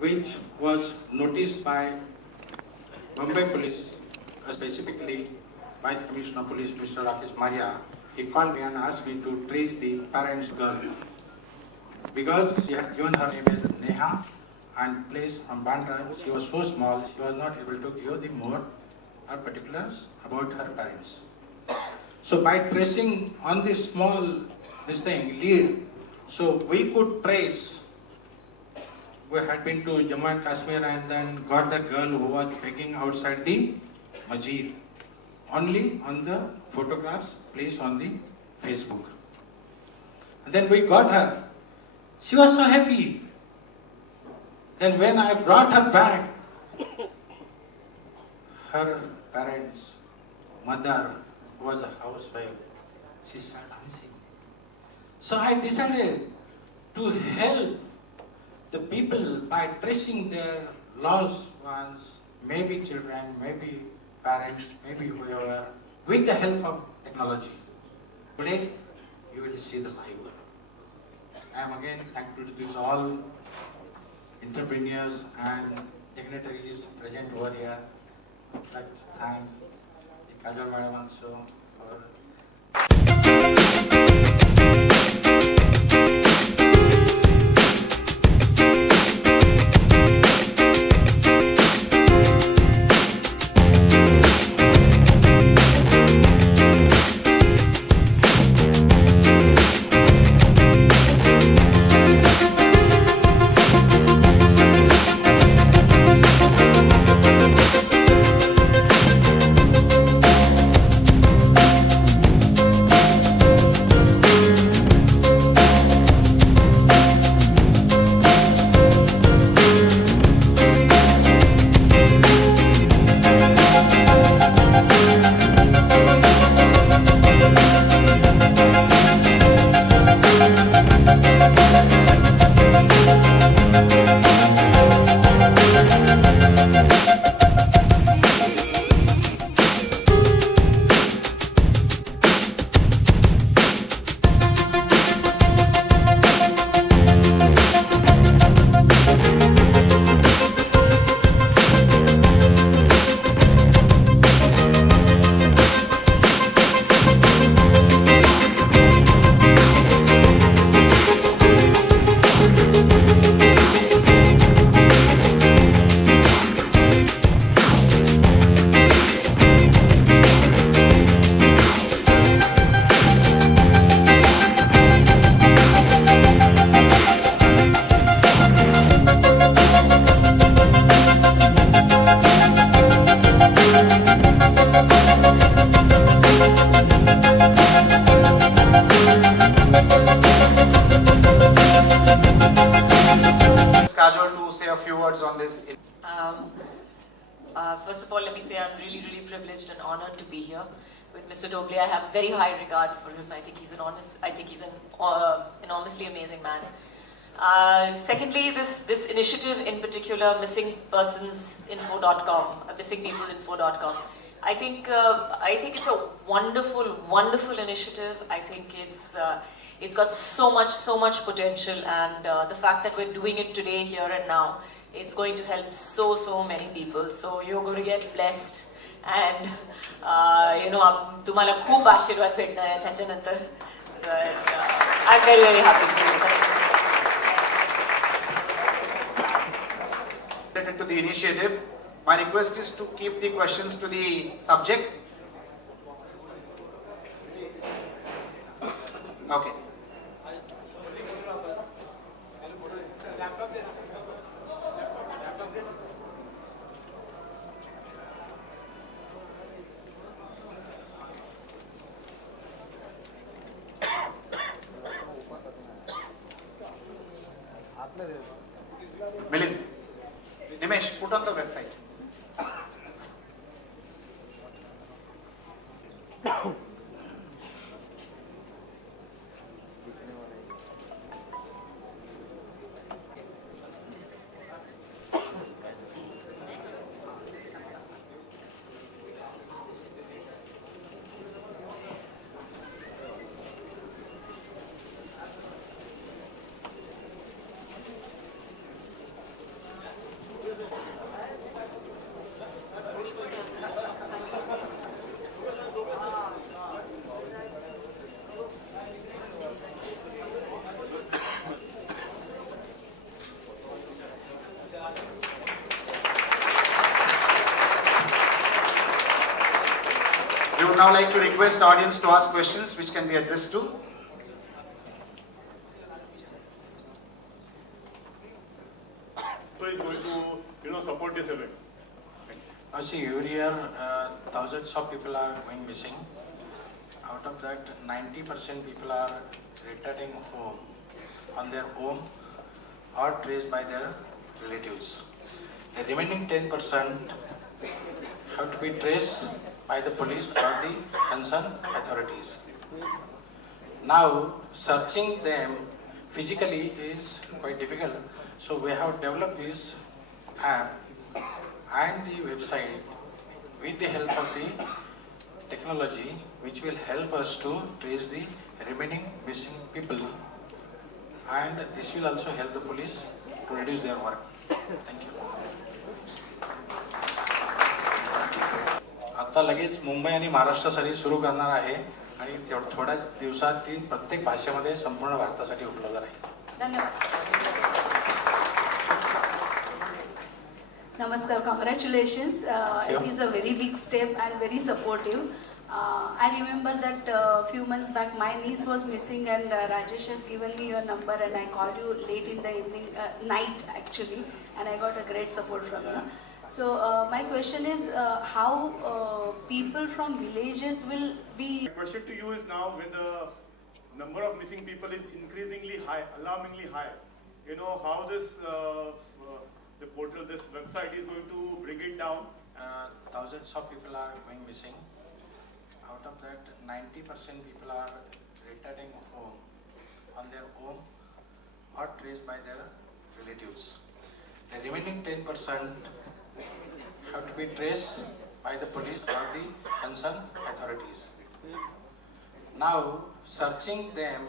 which was noticed by Mumbai Police, specifically by the Commissioner of Police, Mr. Rakesh Maria. He called me and asked me to trace the parents' girl because she had given her name as Neha and place from Bandra. She was so small, she was not able to give the more particulars about her parents. So by tracing on this small lead, so we could trace. We had been to Jammu and Kashmir and then got that girl who was begging outside the masjid, only on the photographs placed on the Facebook. And then we got her. She was so happy. Then when I brought her back, her parents, mother was a housewife. She started dancing. So I decided to help the people by tracing their lost ones, maybe children, maybe parents, maybe whoever, with the help of technology. Today, you will see the live work. I am again thankful to these all entrepreneurs and dignitaries present over here. But thanks, the Kajal Madam also for on this? First of all, let me say I'm really, really privileged and honored to be here with Mr. Doble. I have very high regard for him. I think he's an enormously amazing man. Secondly, this initiative in particular, missingpersoninfo.com, missingpeopleinfo.com. I think it's a wonderful, wonderful initiative. I think it's got so much potential, and the fact that we're doing it today, here and now, it's going to help so many people. So you're going to get blessed, and तुम्हाला खूप आशीर्वाद भेटणार आहे त्याच्यानंतर. I'm very, very happy to do that. Related to the initiative, my request is to keep the questions to the subject. Okay. Milind, Nimesh, put on the website. now like to request the audience to ask questions which can be addressed to. So is going to, support this event. See, every year thousands of people are going missing. Out of that, 90% people are returning home on their own or traced by their relatives. The remaining 10% have to be traced by the police or the concerned authorities. Now, searching them physically is quite difficult, so we have developed this app and the website with the help of the technology, which will help us to trace the remaining missing people, and this will also help the police to reduce their work. Thank you. आता लगेच मुंबई आणि महाराष्ट्रासाठी सुरू करणार आहे आणि थोड्या दिवसात ती प्रत्येक भाषेमध्ये संपूर्ण भारतासाठी उपलब्ध राहील. धन्यवाद. Namaskar, congratulations. It is a very big step and very supportive. I remember that a few months back my niece was missing and Rajesh has given me your number and I called you late in the evening, night actually, and I got a great support from you. So my question is how people from villages will be... My question to you is now when the number of missing people is increasingly high, alarmingly high, how this the portal, this website is going to bring it down. Thousands of people are going missing. Out of that, 90% people are returning home on their own or traced by their relatives. The remaining 10% have to be traced by the police or the concerned authorities. Now, searching them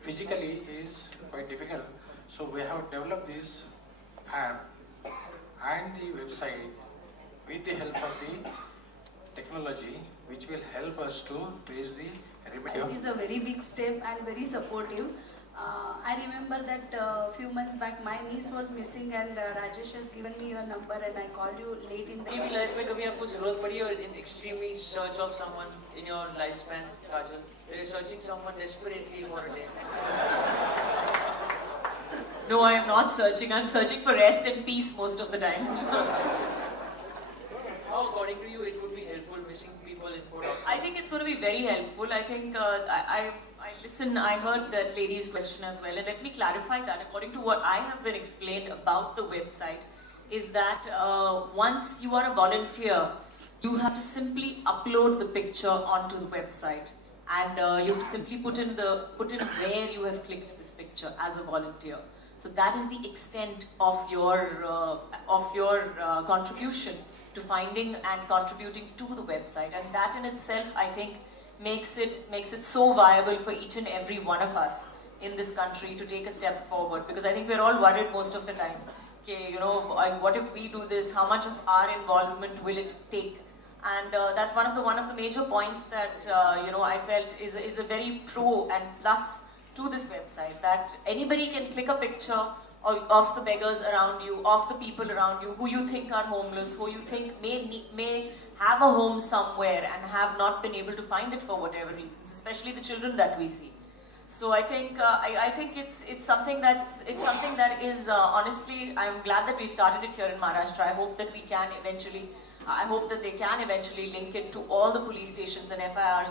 physically is quite difficult, so we have developed this app and the website with the help of the technology, which will help us to trace the remaining. It is a very big step and very supportive. I remember that a few months back my niece was missing and Rajesh has given me your number and I called you late in the आपकी life में कभी आपको जरूरत पड़ी और in extremely search of someone in your lifespan, Kajal? You're searching someone desperately for a day. No, I am not searching. I'm searching for rest and peace most of the time. How, according to you, it would be helpful missing people in Port of? I think it's going to be very helpful. I think I heard that lady's question as well, and let me clarify that. According to what I have been explained about the website, is that once you are a volunteer, you have to simply upload the picture onto the website, and you have to simply put in where you have clicked this picture as a volunteer. So that is the extent of your contribution to finding and contributing to the website, and that in itself, I think, makes it so viable for each and every one of us in this country to take a step forward. Because I think we're all worried most of the time. Okay, what if we do this? How much of our involvement will it take? And that's one of the major points that I felt is a very pro and plus to this website, that anybody can click a picture of the beggars around you, of the people around you who you think are homeless, who you think may have a home somewhere and have not been able to find it for whatever reasons, especially the children that we see. So I think it's something that is honestly, I'm glad that we started it here in Maharashtra. I hope that they can eventually link it to all the police stations and FIRs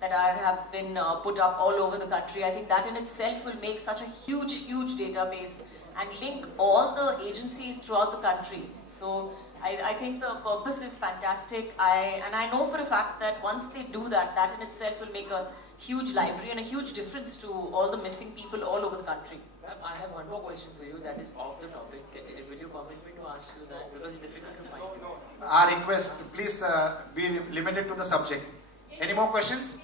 that have been put up all over the country. I think that in itself will make such a huge database and link all the agencies throughout the country. So I think the purpose is fantastic. And I know for a fact that once they do that in itself will make a huge library and a huge difference to all the missing people all over the country. I have one more question for you that is off the topic. Will you permit me to ask you that? Because it's difficult to find you. Our request, please be limited to the subject. Any more questions?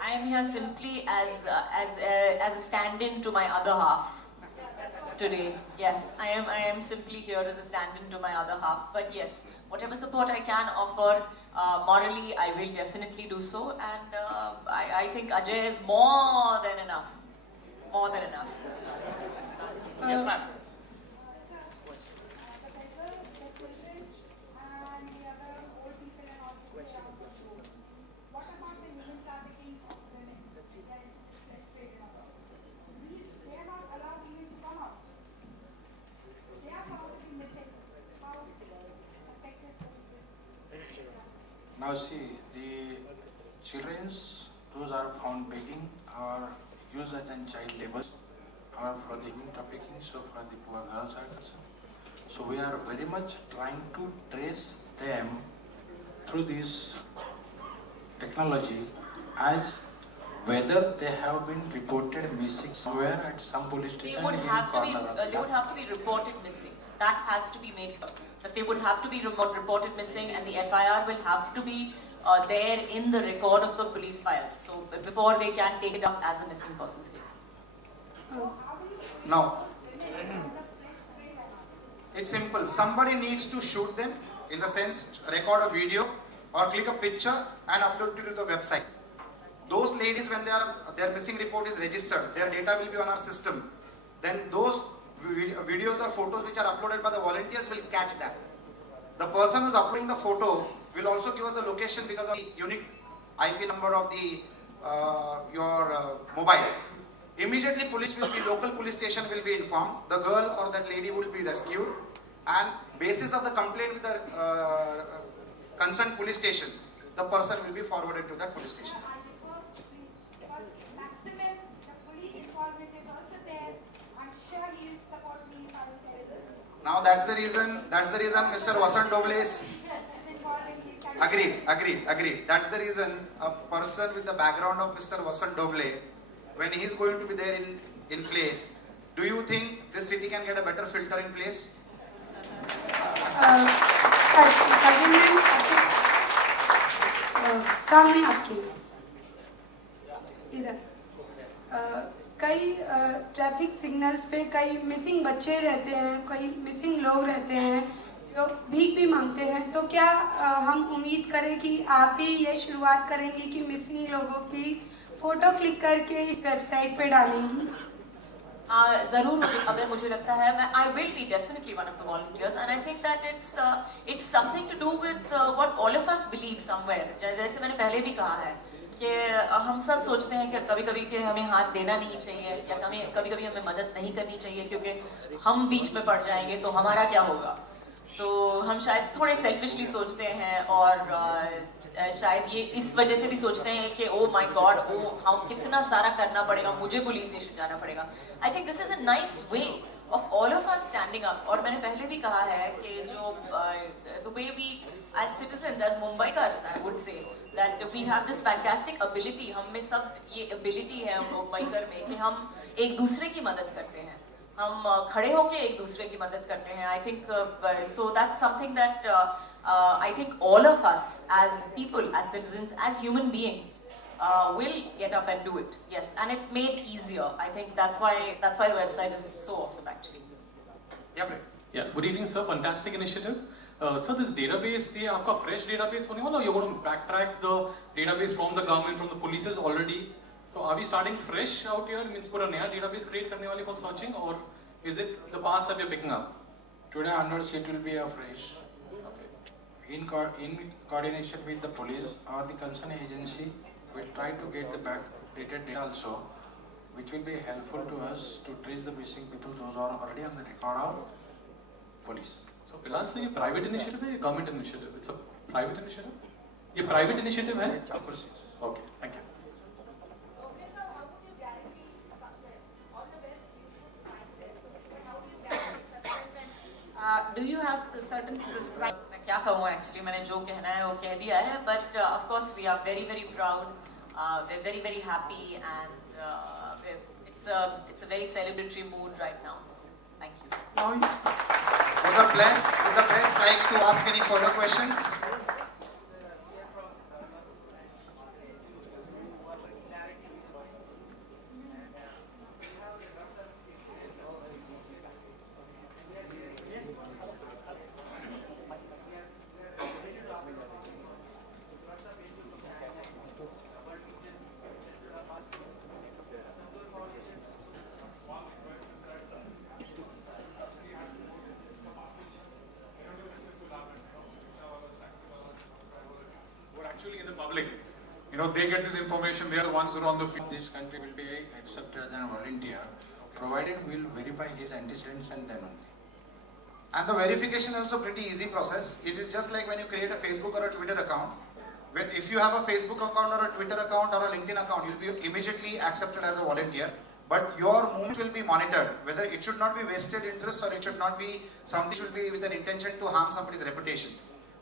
I am here simply as a stand-in to my other half today. Yes, I am simply here as a stand-in to my other half. But yes, whatever support I can offer morally, I will definitely do so. And I think Ajay is more than enough. More than enough. Yes, ma'am. Now see, the children's, those are found begging or used as in child labor or for the human trafficking, so for the poor girls are concerned. So we are very much trying to trace them through this technology as whether they have been reported missing somewhere at some police They station would in have to be. corner of They would have to be reported missing. That has to be made clear. That they would have to be reported missing, and the FIR will have to be there in the record of the police files. So before they can take it up as a missing persons case. Now, it's simple. Somebody needs to shoot them, in the sense, record a video or click a picture and upload it to the website. Those ladies, when their missing report is registered, their data will be on our system. Then those videos or photos which are uploaded by the volunteers will catch that. The person who's uploading the photo will also give us a location because of the unique IP number of the your mobile. Immediately local police station will be informed. The girl or that lady will be rescued, and basis of the complaint with the concerned police station, the person will be forwarded to that police station. Maximum, the police involvement is also there. I'm sure he will support me if I will tell this. Now that's the reason Mr. Vasant Doble is Is involved in these kind of agreed. That's the reason a person with the background of Mr. Vasant Doble, when he is going to be there in place, do you think this city can get a better filter in place? सामने आपकी इधर कई traffic signals पे कई missing बच्चे रहते हैं, कई मिसिंग लोग रहते हैं जो भीख भी मांगते हैं। तो क्या हम उम्मीद करें कि आप ही ये शुरुआत करेंगी कि मिसिंग लोगों की फोटो क्लिक करके इस वेबसाइट पे डालेंगी? जरूर अगर मुझे लगता है मैं I will be definitely one of the volunteers and I think that it's something to do with what all of us believe somewhere. जैसे मैंने पहले भी कहा है कि हम सब सोचते हैं कि कभी कभी कि हमें हाथ देना नहीं चाहिए या कभी कभी हमें मदद नहीं करनी चाहिए क्योंकि हम बीच में पड़ जाएंगे तो हमारा क्या होगा। तो हम शायद थोड़े सेल्फिशली सोचते हैं और शायद ये इस वजह से भी सोचते हैं कि ओ माय गॉड हम कितना सारा करना पड़ेगा, मुझे पुलिस स्टेशन जाना पड़ेगा। I think this is a nice way of all of us standing up। और मैंने पहले भी कहा है कि जो the way we as citizens, as Mumbaikars, I would say that we have this fantastic ability, हम में सब ये ability है मुंबईकर में कि हम एक दूसरे की मदद करते हैं, हम खड़े होके एक दूसरे की मदद करते हैं। I think so that's something that I think all of us as people, as citizens, as human beings will get up and do it. Yes, and it's made easier. I think that's why the website is so awesome actually. Yeah, good evening sir, fantastic initiative. Sir, this database, ये आपका fresh database होने वाला, you're going to backtrack the database from the government, from the polices already. So are we starting fresh out here? Means पूरा नया database create करने वाले for searching, or is it the past that we're picking up? Today onwards it will be a fresh. In coordination with the police or the concerned agency, we'll try to get the backdated data also, which will be helpful to us to trace the missing people those are already on the record of police. So फिलहाल से ये private initiative है या government initiative? It's a private initiative? ये private initiative है? Of course, yes. Okay, thank you. Okay, sir, how would you guarantee success? All the best, you should find them. But how do you guarantee success? And Do you have certain prescribed? मैं क्या कहूँ actually, मैंने जो कहना है वो कह दिया है, but of course we are very very proud, we're very very happy, and it's a very celebratory mood right now. Thank you. Would the press like to ask any further questions? Actually in the public, they get this information, they are the ones who are on the field. This country will be accepted as a volunteer, provided we will verify his antecedents and then only. And the verification is also pretty easy process. It is just like when you create a Facebook or a Twitter account. If you have a Facebook account or a Twitter account or a LinkedIn account, you'll be immediately accepted as a volunteer. But your movement will be monitored. Whether it should not be vested interest or it should not be something should be with an intention to harm somebody's reputation.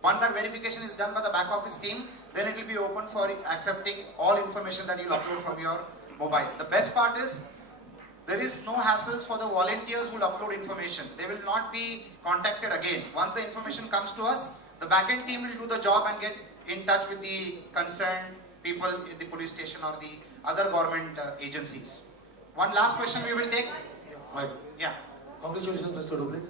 Once that verification is done by the back office team, then it will be open for accepting all information that you'll upload from your mobile. The best part is there is no hassles for the volunteers who will upload information. They will not be contacted again. Once the information comes to us, the backend team will do the job and get in touch with the concerned people in the police station or the other government agencies. One last question we will take. Hi. Yeah. Congratulations, Mr. Dobre.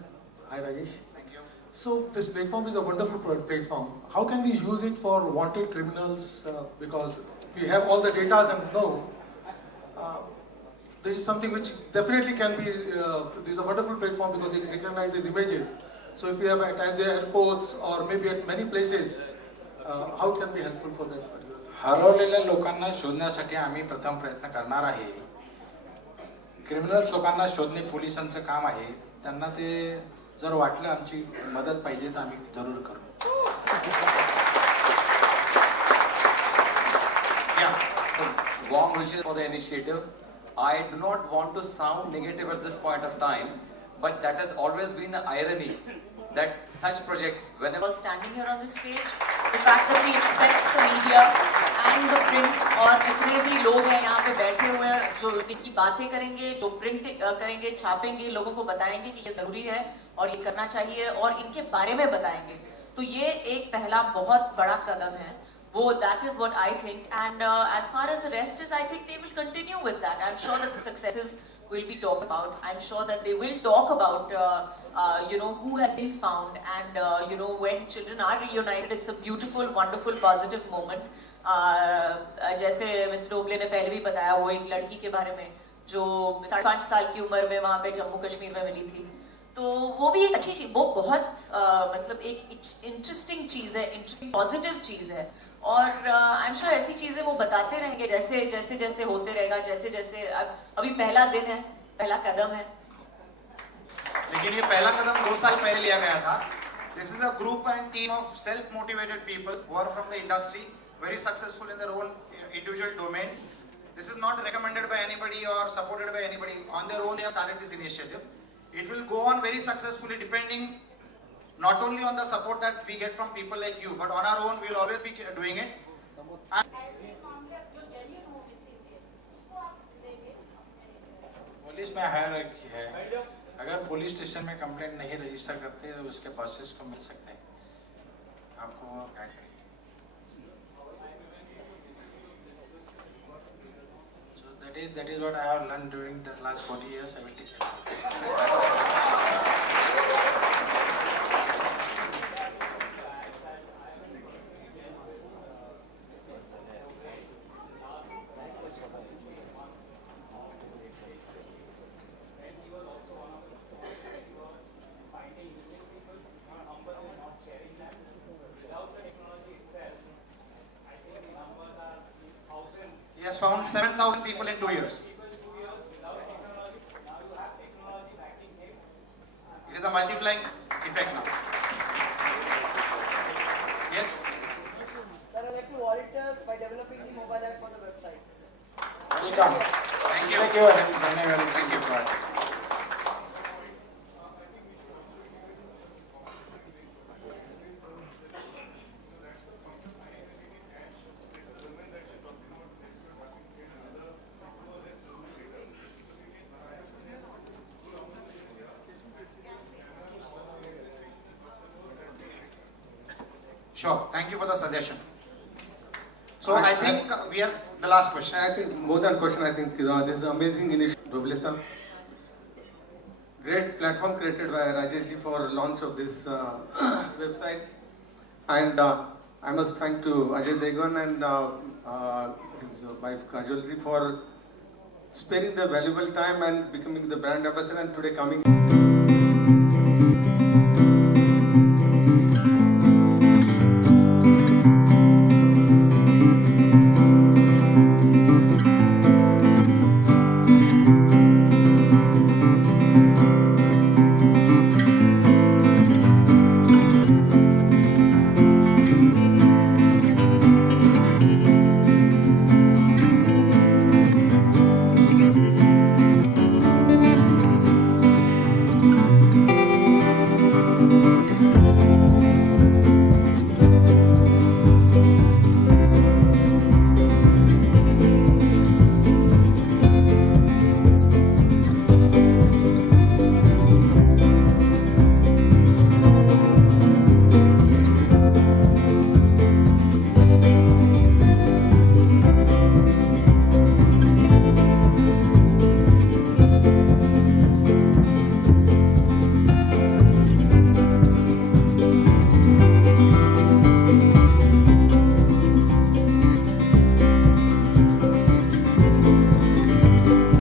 Hi, Rajesh. Thank you. So this platform is a wonderful platform. How can we use it for wanted criminals? Because we have all the data and know. This is something which definitely can be. This is a wonderful platform because it recognizes images. So if we have at the airports or maybe at many places, how can be helpful for that particular? हरवलेल्या लोकांना शोधण्यासाठी आम्ही प्रथम प्रयत्न करणार आहे. Criminals लोकांना शोधणे पोलिसांचं काम आहे. त्यांना ते जर वाटलं आमची मदत पाहिजे तर आम्ही जरूर करू. Warm wishes for the initiative. I do not want to sound negative at this point of time, but that has always been the irony that such projects, whenever Standing here on this stage, the fact that we expect the media and the print और जितने भी लोग हैं यहाँ पे बैठे हुए हैं जो इनकी बातें करेंगे, जो प्रिंट करेंगे, छापेंगे, लोगों को बताएंगे कि ये जरूरी है और ये करना चाहिए और इनके बारे में बताएंगे, तो ये एक पहला बहुत बड़ा कदम है. वो that is what I think, and as far as the rest is, I think they will continue with that. I'm sure that the successes will be talked about. I'm sure that they will talk about who has been found, and when children are reunited, it's a beautiful, wonderful, positive moment. जैसे mister doble ने पहले भी बताया, वो एक लड़की के बारे में जो 5.5 साल की उम्र में वहाँ पे जम्मू कश्मीर में मिली थी, तो वो भी एक अच्छी चीज, वो बहुत मतलब एक इंटरेस्टिंग चीज है, इंटरेस्टिंग पॉजिटिव चीज है. और आई एम श्योर ऐसी चीजें वो बताते रहेंगे जैसे जैसे होते रहेगा, जैसे अभी पहला दिन है, पहला कदम है. लेकिन ये पहला कदम 2 साल पहले लिया गया था. This is a group and team of self-motivated people who are from the industry, very successful in their own individual domains. This is not recommended by anybody or supported by anybody. On their own, they have started this initiative. It will go on very successfully, depending not only on the support that we get from people like you, but on our own, we will always be doing it. Police में hierarchy है. अगर police station में complaint नहीं register करते तो उसके bosses को मिल सकते हैं, आपको वो गाइड करेंगे. So that is what I have learned during the last 40 years. I will teach you. He has found 7,000 people in 2 years. It is a multiplying effect now. Yes? Sir, I'd like to volunteer by developing the mobile app for the website. Welcome. Thank you. Thank you. Thank you. Sure. Thank you for the suggestion. So I think we are the last question. I think more than question, I think this is amazing initiative, Doble. Great platform created by Rajesh ji for launch of this website, and I must thank to Ajay Devgan and his wife Kajol ji for sparing the valuable time and becoming the brand ambassador and today coming.